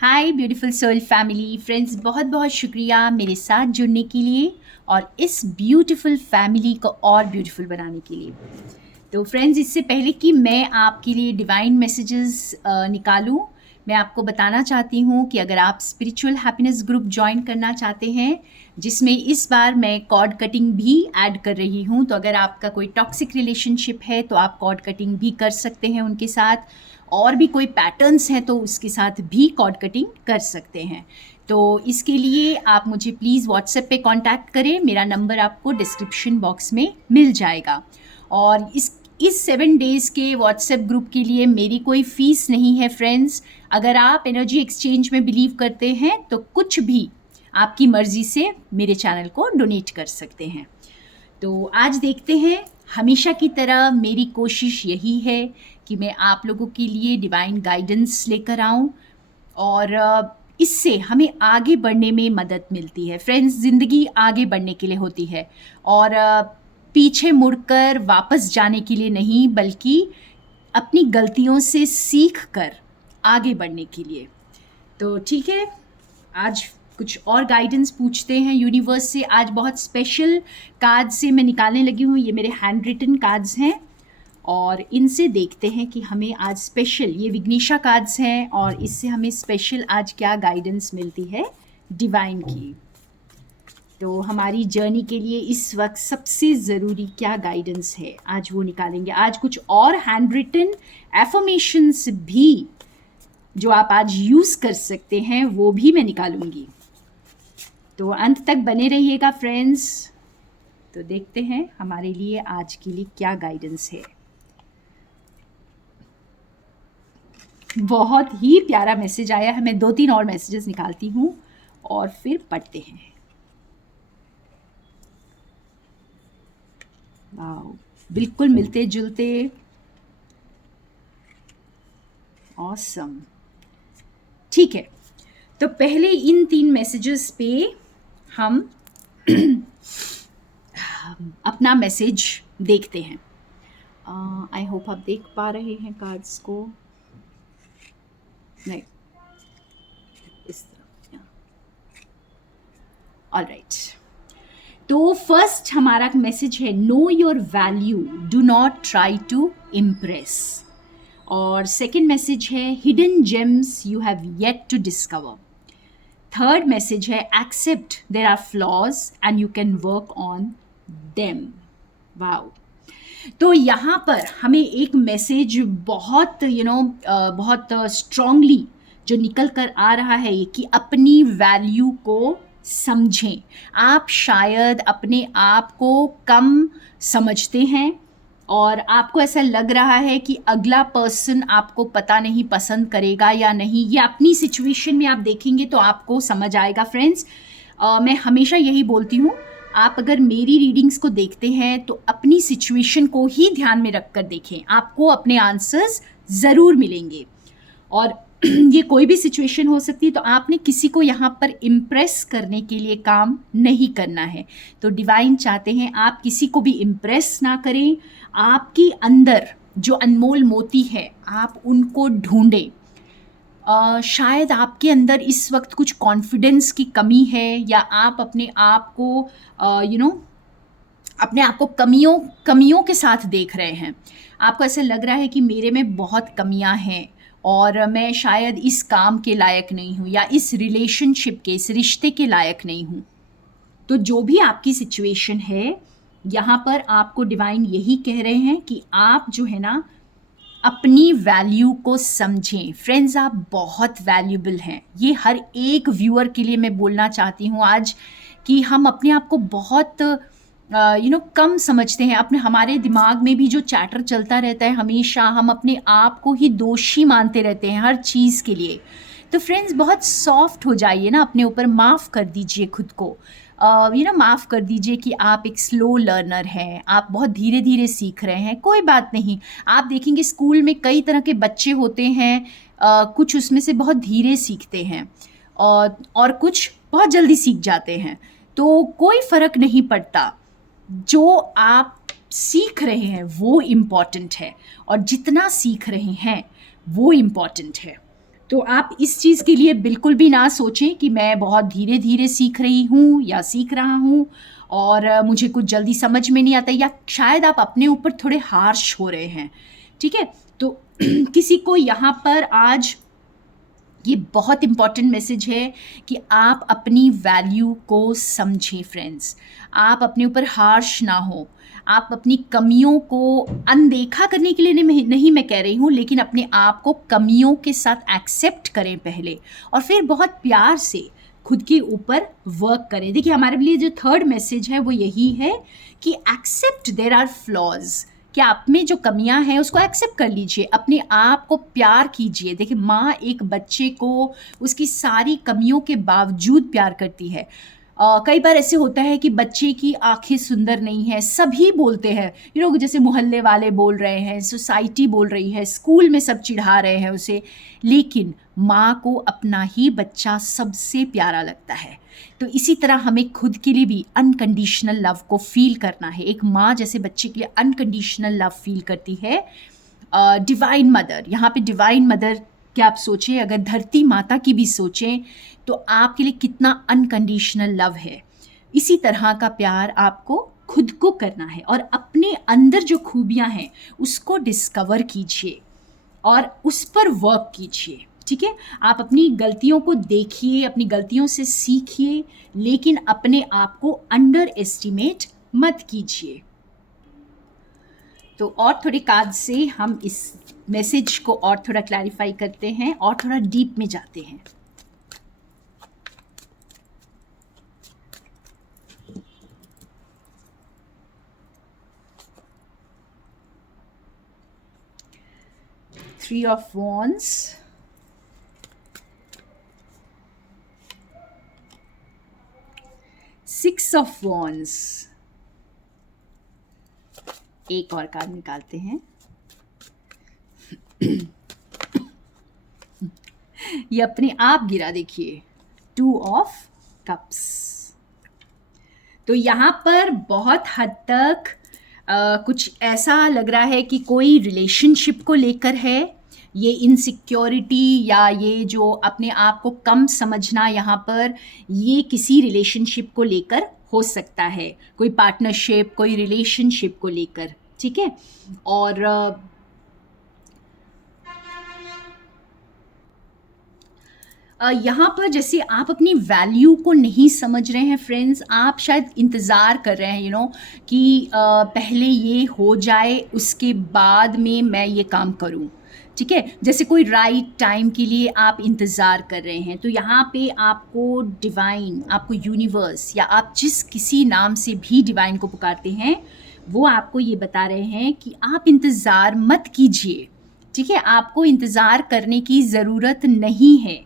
हाय beautiful soul family friends, बहुत बहुत शुक्रिया मेरे साथ जुड़ने के लिए और इस ब्यूटीफुल फैमिली को और ब्यूटीफुल बनाने के लिए। तो फ्रेंड्स, इससे पहले कि मैं आपके लिए डिवाइन मैसेजेस निकालूं, मैं आपको बताना चाहती हूं कि अगर आप स्पिरिचुअल हैप्पीनेस ग्रुप ज्वाइन करना चाहते हैं, जिसमें इस बार मैं कॉर्ड कटिंग भी ऐड कर रही हूं, तो अगर आपका कोई टॉक्सिक रिलेशनशिप है तो आप कॉर्ड कटिंग भी कर सकते हैं उनके साथ, और भी कोई पैटर्न्स हैं तो उसके साथ भी कॉर्ड कटिंग कर सकते हैं। तो इसके लिए आप मुझे प्लीज़ व्हाट्सएप पे कांटेक्ट करें, मेरा नंबर आपको डिस्क्रिप्शन बॉक्स में मिल जाएगा। और इस 7 डेज़ के व्हाट्सएप ग्रुप के लिए मेरी कोई फ़ीस नहीं है फ्रेंड्स। अगर आप एनर्जी एक्सचेंज में बिलीव करते हैं तो कुछ भी आपकी मर्ज़ी से मेरे चैनल को डोनेट कर सकते हैं। तो आज देखते हैं, हमेशा की तरह मेरी कोशिश यही है कि मैं आप लोगों के लिए डिवाइन गाइडेंस लेकर आऊं और इससे हमें आगे बढ़ने में मदद मिलती है। फ्रेंड्स, ज़िंदगी आगे बढ़ने के लिए होती है और पीछे मुड़कर वापस जाने के लिए नहीं, बल्कि अपनी गलतियों से सीख कर आगे बढ़ने के लिए। तो ठीक है, आज कुछ और गाइडेंस पूछते हैं यूनिवर्स से। आज बहुत स्पेशल कार्ड से मैं निकालने लगी हूँ, ये मेरे हैंड रिटन कार्ड्स हैं और इनसे देखते हैं कि हमें आज स्पेशल, ये विग्नेशा कार्ड्स हैं और इससे हमें स्पेशल आज क्या गाइडेंस मिलती है डिवाइन की। तो हमारी जर्नी के लिए इस वक्त सबसे ज़रूरी क्या गाइडेंस है, आज वो निकालेंगे। आज कुछ और हैंड रिटन एफर्मेशंस भी जो आप आज यूज़ कर सकते हैं वो भी मैं निकालूंगी। तो अंत तक बने रहिएगा फ्रेंड्स। तो देखते हैं हमारे लिए आज के लिए क्या गाइडेंस है। बहुत ही प्यारा मैसेज आया है, मैं 2-3 और मैसेजेस निकालती हूँ और फिर पढ़ते हैं। वाओ, बिल्कुल मिलते जुलते, ऑसम। ठीक है, तो पहले इन 3 मैसेजेस पे हम अपना मैसेज देखते हैं। आई होप आप देख पा रहे हैं कार्ड्स को। नहीं, इस तरह। ऑलराइट, तो फर्स्ट हमारा मैसेज है, know your value, do not try to impress. और सेकेंड मैसेज है, hidden gems you have yet to discover. Third message है, accept there are flaws and you can work on them. Wow, तो यहाँ पर हमें एक message बहुत बहुत स्ट्रांगली जो निकल कर आ रहा है ये, कि अपनी वैल्यू को समझें। आप शायद अपने आप को कम समझते हैं और आपको ऐसा लग रहा है कि अगला पर्सन आपको पता नहीं पसंद करेगा या नहीं। ये अपनी सिचुएशन में आप देखेंगे तो आपको समझ आएगा फ्रेंड्स। मैं हमेशा यही बोलती हूँ, आप अगर मेरी रीडिंग्स को देखते हैं तो अपनी सिचुएशन को ही ध्यान में रख कर देखें, आपको अपने आंसर्स ज़रूर मिलेंगे। और ये कोई भी सिचुएशन हो सकती है, तो आपने किसी को यहाँ पर इम्प्रेस करने के लिए काम नहीं करना है। तो डिवाइन चाहते हैं आप किसी को भी इम्प्रेस ना करें, आपकी अंदर जो अनमोल मोती है आप उनको ढूंढें। शायद आपके अंदर इस वक्त कुछ कॉन्फिडेंस की कमी है, या आप अपने आप को अपने आप को कमियों के साथ देख रहे हैं। आपको ऐसा लग रहा है कि मेरे में बहुत कमियां हैं और मैं शायद इस काम के लायक नहीं हूँ, या इस रिलेशनशिप के, इस रिश्ते के लायक नहीं हूँ। तो जो भी आपकी सिचुएशन है, यहाँ पर आपको डिवाइन यही कह रहे हैं कि आप जो है ना, अपनी वैल्यू को समझें। फ्रेंड्स, आप बहुत वैल्यूबल हैं। ये हर एक व्यूअर के लिए मैं बोलना चाहती हूँ आज, कि हम अपने आप को बहुत कम समझते हैं। हमारे दिमाग में भी जो चैटर चलता रहता है, हमेशा हम अपने आप को ही दोषी मानते रहते हैं हर चीज़ के लिए। तो फ्रेंड्स, बहुत सॉफ्ट हो जाइए ना अपने ऊपर, माफ़ कर दीजिए खुद को। माफ़ कर दीजिए कि आप एक स्लो लर्नर हैं, आप बहुत धीरे धीरे सीख रहे हैं। कोई बात नहीं, आप देखेंगे स्कूल में कई तरह के बच्चे होते हैं, कुछ उसमें से बहुत धीरे सीखते हैं और कुछ बहुत जल्दी सीख जाते हैं। तो कोई फ़र्क नहीं पड़ता, जो आप सीख रहे हैं वो इम्पॉर्टेंट है और जितना सीख रहे हैं वो इम्पॉर्टेंट है। तो आप इस चीज़ के लिए बिल्कुल भी ना सोचें कि मैं बहुत धीरे-धीरे सीख रही हूँ या सीख रहा हूँ और मुझे कुछ जल्दी समझ में नहीं आता, या शायद आप अपने ऊपर थोड़े हार्श हो रहे हैं, ठीक है? तो किसी को यहाँ पर आज ये बहुत इम्पॉर्टेंट मैसेज है कि आप अपनी वैल्यू को समझें फ्रेंड्स। आप अपने ऊपर हार्श ना हो। आप अपनी कमियों को अनदेखा करने के लिए नहीं मैं कह रही हूँ, लेकिन अपने आप को कमियों के साथ एक्सेप्ट करें पहले, और फिर बहुत प्यार से खुद के ऊपर वर्क करें। देखिए, हमारे लिए जो थर्ड मैसेज है वो यही है कि एक्सेप्ट देयर आर फ्लॉज, कि आप में जो कमियां हैं उसको एक्सेप्ट कर लीजिए, अपने आप को प्यार कीजिए। देखिए, माँ एक बच्चे को उसकी सारी कमियों के बावजूद प्यार करती है। कई बार ऐसे होता है कि बच्चे की आंखें सुंदर नहीं है, सभी बोलते हैं, जैसे मोहल्ले वाले बोल रहे हैं, सोसाइटी बोल रही है, स्कूल में सब चिढ़ा रहे हैं उसे, लेकिन माँ को अपना ही बच्चा सबसे प्यारा लगता है। तो इसी तरह हमें खुद के लिए भी अनकंडीशनल लव को फील करना है। एक माँ जैसे बच्चे के लिए अनकंडीशनल लव फील करती है। डिवाइन मदर, यहाँ पे डिवाइन मदर क्या आप सोचें, अगर धरती माता की भी सोचें तो आपके लिए कितना अनकंडीशनल लव है। इसी तरह का प्यार आपको खुद को करना है, और अपने अंदर जो खूबियाँ हैं उसको डिस्कवर कीजिए और उस पर वर्क कीजिए, ठीक है? आप अपनी गलतियों को देखिए, अपनी गलतियों से सीखिए, लेकिन अपने आप को अंडर एस्टिमेट मत कीजिए। तो और थोड़े कार्ड से हम इस मैसेज को और थोड़ा क्लैरिफाई करते हैं और थोड़ा डीप में जाते हैं। Three of Wands, Six of Wands, एक और कार्ड निकालते हैं। ये अपने आप गिरा, देखिए, Two of Cups। तो यहाँ पर बहुत हद तक कुछ ऐसा लग रहा है कि कोई रिलेशनशिप को लेकर है। ये इनसिक्योरिटी या ये जो अपने आप को कम समझना, यहाँ पर ये किसी रिलेशनशिप को लेकर हो सकता है, कोई पार्टनरशिप, कोई रिलेशनशिप को लेकर, ठीक है? और यहाँ पर जैसे आप अपनी वैल्यू को नहीं समझ रहे हैं फ्रेंड्स, आप शायद इंतज़ार कर रहे हैं कि पहले ये हो जाए उसके बाद में मैं ये काम करूँ, ठीक है? जैसे कोई राइट टाइम के लिए आप इंतज़ार कर रहे हैं। तो यहाँ पे आपको डिवाइन, आपको यूनिवर्स, या आप जिस किसी नाम से भी डिवाइन को पुकारते हैं, वो आपको ये बता रहे हैं कि आप इंतज़ार मत कीजिए, ठीक है? आपको इंतज़ार करने की ज़रूरत नहीं है।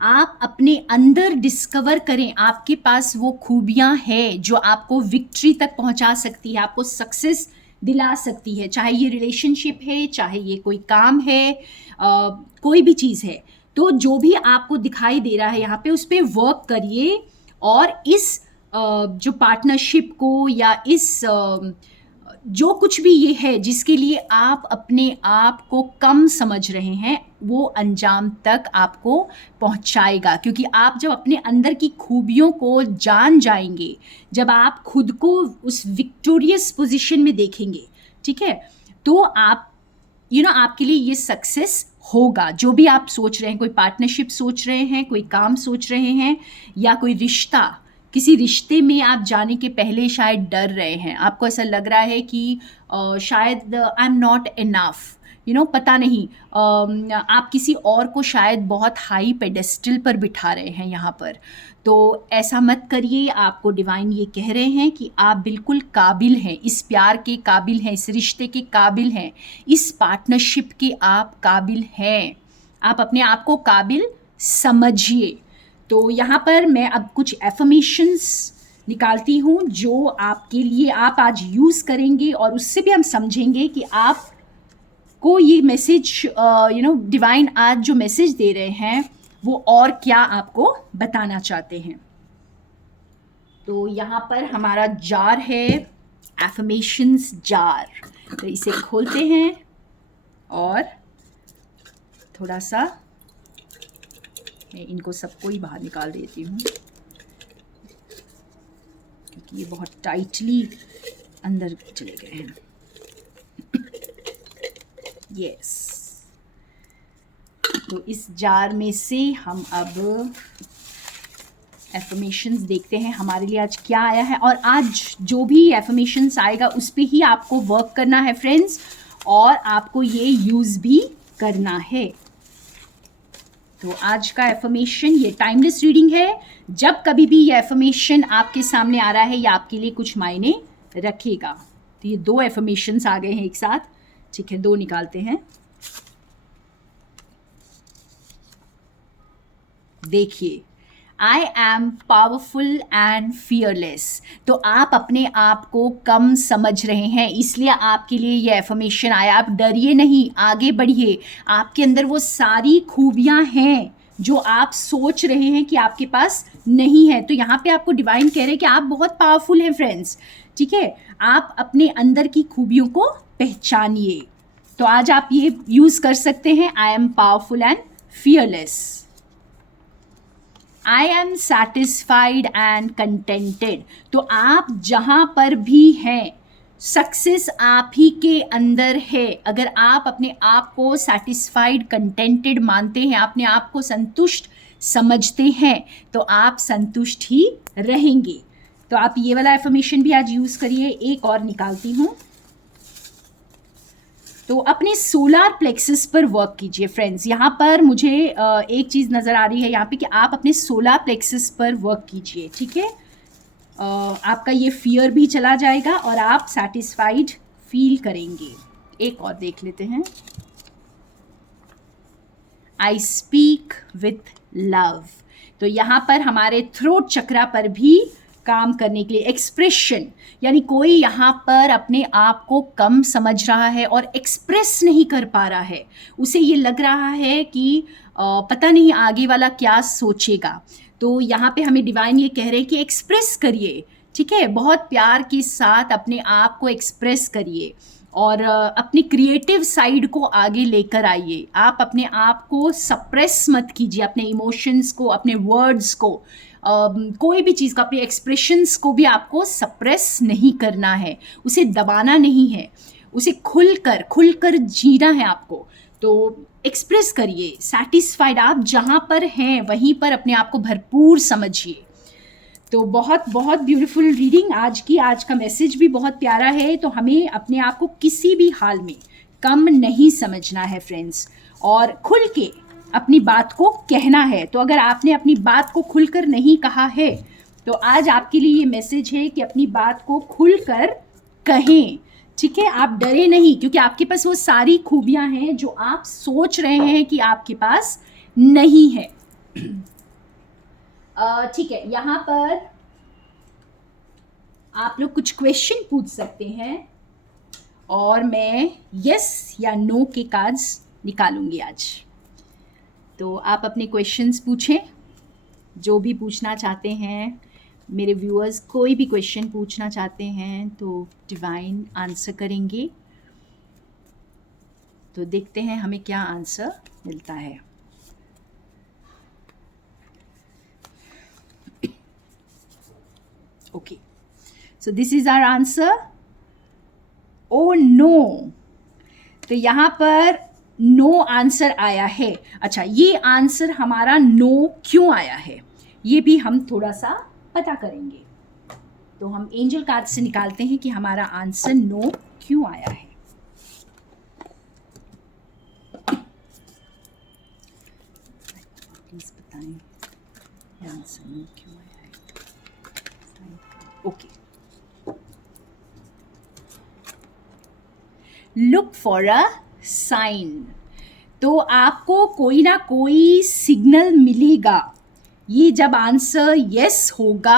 आप अपने अंदर डिस्कवर करें, आपके पास वो खूबियाँ हैं जो आपको विक्ट्री तक पहुँचा सकती है, आपको सक्सेस दिला सकती है। चाहे ये रिलेशनशिप है, चाहे ये कोई काम है, कोई भी चीज़ है। तो जो भी आपको दिखाई दे रहा है यहाँ पे, उस पर वर्क करिए, और इस जो पार्टनरशिप को या इस जो कुछ भी ये है जिसके लिए आप अपने आप को कम समझ रहे हैं, वो अंजाम तक आपको पहुंचाएगा। क्योंकि आप जब अपने अंदर की खूबियों को जान जाएंगे, जब आप खुद को उस विक्टोरियस पोजीशन में देखेंगे, ठीक है, तो आप आपके लिए ये सक्सेस होगा। जो भी आप सोच रहे हैं, कोई पार्टनरशिप सोच रहे हैं, कोई काम सोच रहे हैं, या कोई रिश्ता, किसी रिश्ते में आप जाने के पहले शायद डर रहे हैं, आपको ऐसा लग रहा है कि शायद आई एम नॉट इनफ, पता नहीं, आप किसी और को शायद बहुत हाई पेडेस्टल पर बिठा रहे हैं यहाँ पर। तो ऐसा मत करिए। आपको डिवाइन ये कह रहे हैं कि आप बिल्कुल काबिल हैं, इस प्यार के काबिल हैं, इस रिश्ते के काबिल हैं, इस पार्टनरशिप के आप काबिल हैं। आप अपने आप को काबिल समझिए। तो यहाँ पर मैं अब कुछ एफर्मेशंस निकालती हूँ जो आपके लिए आप आज यूज़ करेंगे, और उससे भी हम समझेंगे कि आप को ये मैसेज डिवाइन आज जो मैसेज दे रहे हैं वो और क्या आपको बताना चाहते हैं। तो यहाँ पर हमारा जार है, एफर्मेशंस जार। तो इसे खोलते हैं और थोड़ा सा मैं इनको सबको ही बाहर निकाल देती हूँ क्योंकि ये बहुत टाइटली अंदर चले गए हैं। यस, तो इस जार में से हम अब एफर्मेशंस देखते हैं हमारे लिए आज क्या आया है। और आज जो भी एफर्मेशंस आएगा उस पे ही आपको वर्क करना है फ्रेंड्स, और आपको ये यूज़ भी करना है। तो आज का एफर्मेशन, ये टाइमलेस रीडिंग है। जब कभी भी ये एफर्मेशन आपके सामने आ रहा है या आपके लिए कुछ मायने रखेगा। तो ये 2 एफर्मेशंस आ गए हैं एक साथ, ठीक है, 2 निकालते हैं। देखिए, I am powerful and fearless. तो आप अपने आप को कम समझ रहे हैं, इसलिए आपके लिए ये एफर्मेशन आया। आप डरिए नहीं, आगे बढ़िए। आपके अंदर वो सारी खूबियां हैं जो आप सोच रहे हैं कि आपके पास नहीं है। तो यहाँ पे आपको डिवाइन कह रहे हैं कि आप बहुत पावरफुल हैं फ्रेंड्स, ठीक है। आप अपने अंदर की खूबियों को पहचानिए। तो आज आप ये यूज़ कर सकते हैं, I am powerful and fearless. I am satisfied and contented. तो आप जहाँ पर भी हैं, सक्सेस आप ही के अंदर है। अगर आप अपने आप को सेटिस्फाइड, कंटेंटेड मानते हैं, अपने आप को संतुष्ट समझते हैं, तो आप संतुष्ट ही रहेंगे। तो आप ये वाला एफर्मेशन भी आज यूज़ करिए। एक और निकालती हूँ। तो अपने सोलार प्लेक्सस पर वर्क कीजिए फ्रेंड्स। यहाँ पर मुझे एक चीज़ नज़र आ रही है यहाँ पे कि आप अपने सोलार प्लेक्सस पर वर्क कीजिए, ठीक है। आपका ये फियर भी चला जाएगा और आप सेटिस्फाइड फील करेंगे। एक और देख लेते हैं। I speak with love. तो यहाँ पर हमारे थ्रोट चक्रा पर भी काम करने के लिए एक्सप्रेशन, यानी कोई यहाँ पर अपने आप को कम समझ रहा है और एक्सप्रेस नहीं कर पा रहा है। उसे ये लग रहा है कि पता नहीं आगे वाला क्या सोचेगा। तो यहाँ पे हमें डिवाइन ये कह रहे हैं कि एक्सप्रेस करिए, ठीक है। बहुत प्यार के साथ अपने आप को एक्सप्रेस करिए और अपनी क्रिएटिव साइड को आगे लेकर आइए। आप अपने आप को सप्रेस मत कीजिए, अपने इमोशंस को, अपने वर्ड्स को, कोई भी चीज़ का, अपने एक्सप्रेशंस को भी आपको सप्रेस नहीं करना है, उसे दबाना नहीं है, उसे खुलकर जीना है आपको। तो एक्सप्रेस करिए, सेटिस्फाइड। आप जहाँ पर हैं वहीं पर अपने आप को भरपूर समझिए। तो बहुत बहुत ब्यूटीफुल रीडिंग आज की। आज का मैसेज भी बहुत प्यारा है। तो हमें अपने आप को किसी भी हाल में कम नहीं समझना है फ्रेंड्स, और खुल के अपनी बात को कहना है। तो अगर आपने अपनी बात को खुलकर नहीं कहा है तो आज आपके लिए ये मैसेज है कि अपनी बात को खुलकर कहें, ठीक है। आप डरे नहीं, क्योंकि आपके पास वो सारी खूबियां हैं जो आप सोच रहे हैं कि आपके पास नहीं है। ठीक है, यहाँ पर आप लोग कुछ क्वेश्चन पूछ सकते हैं और मैं यस या नो के कार्ड्स निकालूंगी आज। तो आप अपने क्वेश्चंस पूछें, जो भी पूछना चाहते हैं। मेरे व्यूअर्स कोई भी क्वेश्चन पूछना चाहते हैं तो डिवाइन आंसर करेंगे। तो देखते हैं हमें क्या आंसर मिलता है। Okay, so this is our answer. Oh no, तो यहाँ पर नो आंसर आया है। अच्छा, ये आंसर हमारा नो क्यों आया है ये भी हम थोड़ा सा पता करेंगे। तो हम एंजल कार्ड से निकालते हैं कि हमारा आंसर नो क्यों आया है। प्लीज बताएं आंसर नो क्यों आया है। Okay, look for a sign. तो आपको कोई ना कोई सिग्नल मिलेगा। ये जब आंसर यस होगा,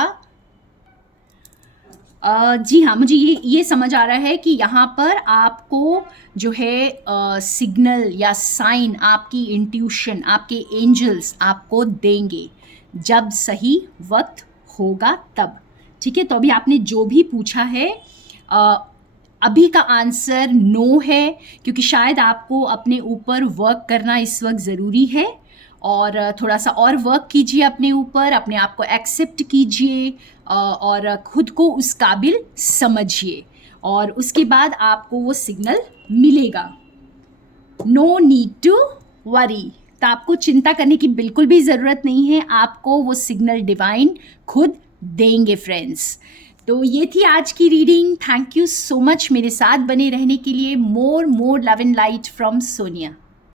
जी हाँ, मुझे ये समझ आ रहा है कि यहाँ पर आपको जो है सिग्नल या साइन आपकी इंट्यूशन, आपके एंजल्स आपको देंगे जब सही वक्त होगा तब, ठीक है। तो अभी आपने जो भी पूछा है, अभी का आंसर नो है, क्योंकि शायद आपको अपने ऊपर वर्क करना इस वक्त ज़रूरी है और थोड़ा सा और वर्क कीजिए अपने ऊपर, अपने आप को एक्सेप्ट कीजिए और खुद को उस काबिल समझिए और उसके बाद आपको वो सिग्नल मिलेगा। नो नीड टू वरी, तो आपको चिंता करने की बिल्कुल भी ज़रूरत नहीं है, आपको वो सिग्नल डिवाइन खुद देंगे फ्रेंड्स। तो ये थी आज की reading. Thank you so much मेरे साथ बने रहने के लिए। More love and light from Sonia.